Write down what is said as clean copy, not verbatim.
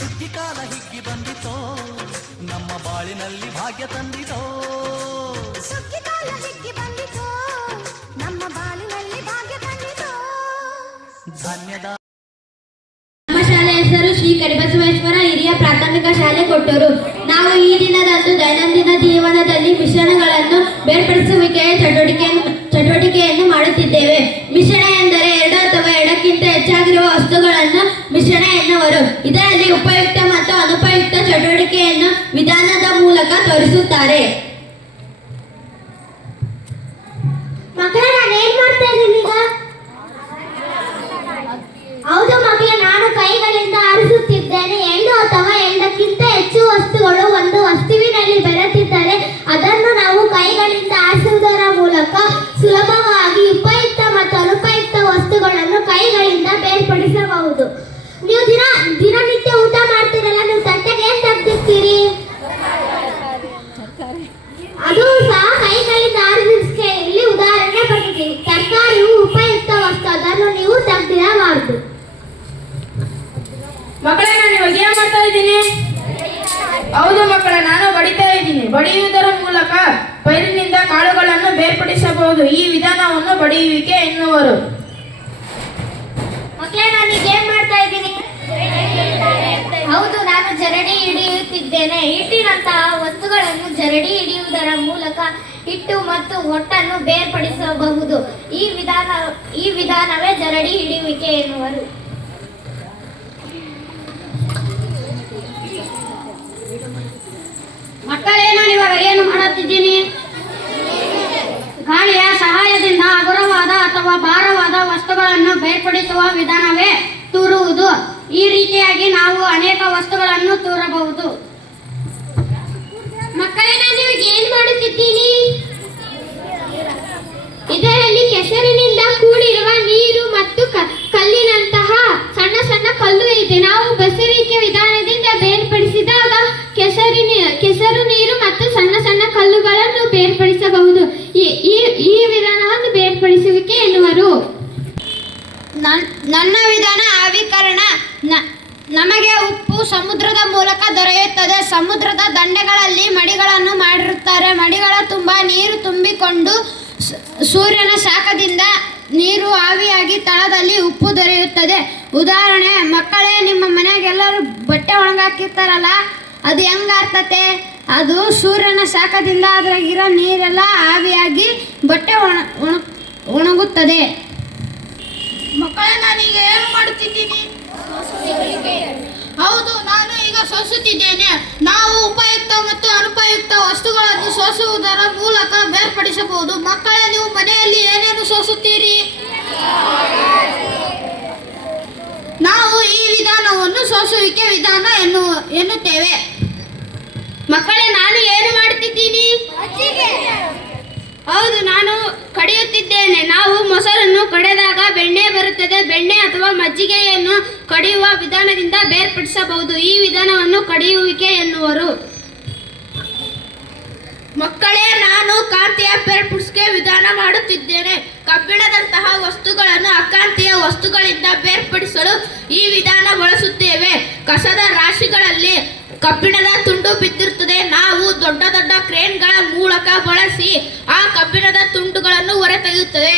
ಸುಗ್ಗಿ ಕಾಲ ಹಿಗ್ಗಿ ಬಂದಿತೋ ನಮ್ಮ ಬಾಳಿನಲ್ಲಿ ಭಾಗ್ಯ ತಂದಿತೋ ಸುಗ್ಗಿ ಕಾಲ ಹಿಗ್ಗಿ ಬಂದಿತೋ ನಮ್ಮ ಬಾಳಿನಲ್ಲಿ ಭಾಗ್ಯ ತಂದಿತೋ ಧನ್ಯದ ನಮ್ಮ ಶಾಲೆ ಹೆಸರು ಶ್ರೀ ಕರಿಬಸವೇಶ್ವರ ಹಿರಿಯ ಪ್ರಾಥಮಿಕ ಶಾಲೆ ಕೊಟ್ಟೂರು. ನಾವು ಈ ದಿನದಂದು ದೈನಂದಿನ ಜೀವನದಲ್ಲಿ ಮಿಶ್ರಣಗಳನ್ನು ಬೇರ್ಪಡಿಸುವಿಕೆಯ ಚಟುವಟಿಕೆಯನ್ನು ಮಾಡುತ್ತಿದ್ದೇವೆ. ಮಿಶ್ರಣ ಎಂದರೆ ಎರಡು ಅಥವಾ ಎರಡಕ್ಕಿಂತ ಹೆಚ್ಚಾಗಿರುವ ವಸ್ತುಗಳನ್ನು ಮಿಶ್ರಣ ಎನ್ನುವರು. ಇದರಲ್ಲಿ ಉಪಯುಕ್ತ ಮತ್ತು ಅನುಪಯುಕ್ತ ಚಟುವಟಿಕೆಯನ್ನು ವಿಧಾನದ ಮೂಲಕ ತೋರಿಸುತ್ತಾರೆ. ಮಕ್ಕಳೇ, ನಾನು ಏನ್ ಮಾಡ್ತಾ ಇದ್ದೀನಿ ಈಗ? ಹೌದು ಮಕ್ಕಳೇ, ನಾನು ಕೈಗಳಿಂದ ಆರಿಸುತ್ತಿದ್ದೇನೆ. ಎರಡು ಅಥವಾ ಎರಡಕ್ಕಿಂತ ಹೆಚ್ಚು ವಸ್ತುಗಳು ಒಂದು ವಸ್ತುವಿನಲ್ಲಿ ಬೆರೆತಿದ್ದರೆ ಅದನ್ನು ನಾವು ಕೈಗಳಿಂದ ಆರಿಸುವುದರ ಮೂಲಕ ಸುಲಭವಾಗಿ ಉಪಯುಕ್ತ ಮತ್ತು ಅನುಪಯುಕ್ತ ವಸ್ತುಗಳನ್ನು ಕೈಗಳಿಂದ ಬೇರ್ಪಡಿಸಬಹುದು. ನೀವು ದಿನನಿತ್ಯ ಊಟ ಮಾಡ್ತೀರಲ್ಲ, ನೀವು ತಟ್ಟೆಗೆ ಏನ್ ತೆಗ್ದಿರ್ತೀರಿ? ಅದು ಸಹ ಕೈಗಳಿಂದ ಆರಿಸಿಕೆ. ಇಲ್ಲಿ ಉದಾಹರಣೆ ಬರ್ತಿದ್ದೀವಿ. ತರಕಾರಿಯು ಉಪಯುಕ್ತ ವಸ್ತು, ಅದನ್ನು ನೀವು ತೆಗ್ದಿರಬಾರದು. ಮಕ್ಕಳೇ, ನಾನು ಇವಾಗ ಏನ್ ಮಾಡ್ತಾ ಇದ್ದೀನಿ? ಹೌದು ಮಕ್ಕಳೇ, ನಾನು ಬಡಿತಾ ಇದ್ದೀನಿ. ಬಡಿಯುವುದರ ಮೂಲಕ ಪೈರಿನಿಂದ ಕಾಳುಗಳನ್ನು ಬೇರ್ಪಡಿಸಬಹುದು. ಈ ವಿಧಾನವನ್ನು ಬಡಿಯುವಿಕೆ ಎನ್ನುವರು. ಮಕ್ಕಳೇ, ನಾನು ಈಗ ಏನ್ ಮಾಡ್ತಾ ಇದ್ದೀನಿ? ಹೌದು, ನಾನು ಜರಡಿ ಹಿಡಿಯುತ್ತಿದ್ದೇನೆ. ಹಿಟ್ಟಿನಂತಹ ವಸ್ತುಗಳನ್ನು ಜರಡಿ ಹಿಡಿಯುವುದರ ಮೂಲಕ ಹಿಟ್ಟು ಮತ್ತು ಹೊಟ್ಟನ್ನು ಬೇರ್ಪಡಿಸಬಹುದು. ಈ ವಿಧಾನವೇ ಜರಡಿ ಹಿಡಿಯುವಿಕೆ ಎನ್ನುವರು. ಮಕ್ಕಳೇ, ನಾನು ಇವಾಗ ಏನು ಮಾಡುತ್ತಿದ್ದೀನಿ? ಗಾಳಿಯ ಸಹಾಯದಿಂದ ಹಗುರವಾದ ಅಥವಾ ಭಾರವಾದ ವಸ್ತುಗಳನ್ನು ಬೇರ್ಪಡಿಸುವ ವಿಧಾನವೇ ತೂರುವುದು. ಈ ರೀತಿಯಾಗಿ ನಾವು ಅನೇಕ ವಸ್ತುಗಳನ್ನು ತೂರಬಹುದು. ಮಕ್ಕಳೇ, ನಾನು ಇವಾಗ ಏನ್ ಮಾಡುತ್ತಿದ್ದೀನಿ? ಇದರಲ್ಲಿ ಕೆಸರಿನಿಂದ ಕೂಡಿರುವ ನೀರು ಮತ್ತು ಕಲ್ಲಿನಂತಹ ಸಣ್ಣ ಸಣ್ಣ ಕಲ್ಲು ಇದೆ. ನಾವು ಬೆಸುವಿಕೆ ವಿಧಾನದಿಂದ ಬೇರ್ಪಡಿಸಿದಾಗ ಕೆಸರು ನೀರು ಮತ್ತು ಸಣ್ಣ ಸಣ್ಣ ಕಲ್ಲುಗಳನ್ನು ಬೇರ್ಪಡಿಸಬಹುದು. ಈ ವಿಧಾನವನ್ನು ಬೇರ್ಪಡಿಸುವಿಕೆ ಎನ್ನುವರು. ನನ್ನ ವಿಧಾನ ಆವಿಕರಣ. ನಮಗೆ ಉಪ್ಪು ಸಮುದ್ರದ ಮೂಲಕ ದೊರೆಯುತ್ತದೆ. ಸಮುದ್ರದ ದಂಡೆಗಳಲ್ಲಿ ಮಡಿಗಳನ್ನು ಮಾಡಿರುತ್ತಾರೆ. ಮಡಿಗಳ ತುಂಬ ನೀರು ತುಂಬಿಕೊಂಡು ಸೂರ್ಯನ ಶಾಖದಿಂದ ನೀರು ಆವಿಯಾಗಿ ತಳದಲ್ಲಿ ಉಪ್ಪು ದೊರೆಯುತ್ತದೆ. ಉದಾಹರಣೆ, ಮಕ್ಕಳೇ, ನಿಮ್ಮ ಮನೆಯಾಗೆಲ್ಲರೂ ಬಟ್ಟೆ ಒಣಗಾಕಿರ್ತಾರಲ್ಲ, ಅದು ಹೆಂಗಾಗ್ತತೆ? ಅದು ಸೂರ್ಯನ ಶಾಖದಿಂದ ಅದ್ರಾಗಿರೋ ನೀರೆಲ್ಲ ಆವಿಯಾಗಿ ಬಟ್ಟೆ ಒಣಗುತ್ತದೆ. ಮಕ್ಕಳೇ, ನಾನೀಗ ಏನು ಮಾಡುತ್ತಿದ್ದೀನಿ? ಹೌದು, ನಾನು ಈಗ ಸೋಸುತ್ತಿದ್ದೇನೆ. ನಾವು ಉಪಯುಕ್ತ ಮತ್ತು ಅನುಪಯುಕ್ತ ವಸ್ತುಗಳನ್ನು ಸೋಸುವುದರ ಮೂಲಕ ಬೇರ್ಪಡಿಸಬಹುದು. ಮಕ್ಕಳೇ, ನೀವು ಮನೆಯಲ್ಲಿ ಏನೇನು ಸೋಸುತ್ತೀರಿ? ನಾವು ಈ ವಿಧಾನವನ್ನು ಸೋಸುವಿಕೆ ವಿಧಾನ ಎನ್ನುತ್ತೇವೆ. ಮಕ್ಕಳೇ, ನಾನು ಏನು ಮಾಡುತ್ತಿದ್ದೀನಿ? ಹೌದು, ನಾನು ಕಡಿಯುತ್ತಿದ್ದೇನೆ. ನಾವು ಮೊಸರನ್ನು ಕಡೆದಾಗ ಬೆಣ್ಣೆ ಬರುತ್ತದೆ. ಬೆಣ್ಣೆ ಅಥವಾ ಮಜ್ಜಿಗೆಯನ್ನು ಕಡಿಯುವ ವಿಧಾನದಿಂದ ಬೇರ್ಪಡಿಸಬಹುದು. ಈ ವಿಧಾನವನ್ನು ಕಡಿಯುವಿಕೆ ಎನ್ನುವರು. ಮಕ್ಕಳೇ, ನಾನು ಕಾಂತೀಯ ಬೇರ್ಪಡಿಸುವಿಕೆ ವಿಧಾನ ಮಾಡುತ್ತಿದ್ದೇನೆ. ಕಬ್ಬಿಣದಂತಹ ವಸ್ತುಗಳನ್ನು ಅಕಾಂತೀಯ ವಸ್ತುಗಳಿಂದ ಬೇರ್ಪಡಿಸಲು ಈ ವಿಧಾನ ಬಳಸುತ್ತೇವೆ. ಕಸದ ರಾಶಿಗಳಲ್ಲಿ ಕಬ್ಬಿಣದ ತುಂಡು ಬಿದ್ದಿರುತ್ತದೆ. ನಾವು ದೊಡ್ಡ ದೊಡ್ಡ ಕ್ರೇನ್ಗಳ ಮೂಲಕ ಬಳಸಿ ಆ ಕಬ್ಬಿಣದ ತುಂಡುಗಳನ್ನು ಹೊರತೆಗೆಯುತ್ತೇವೆ.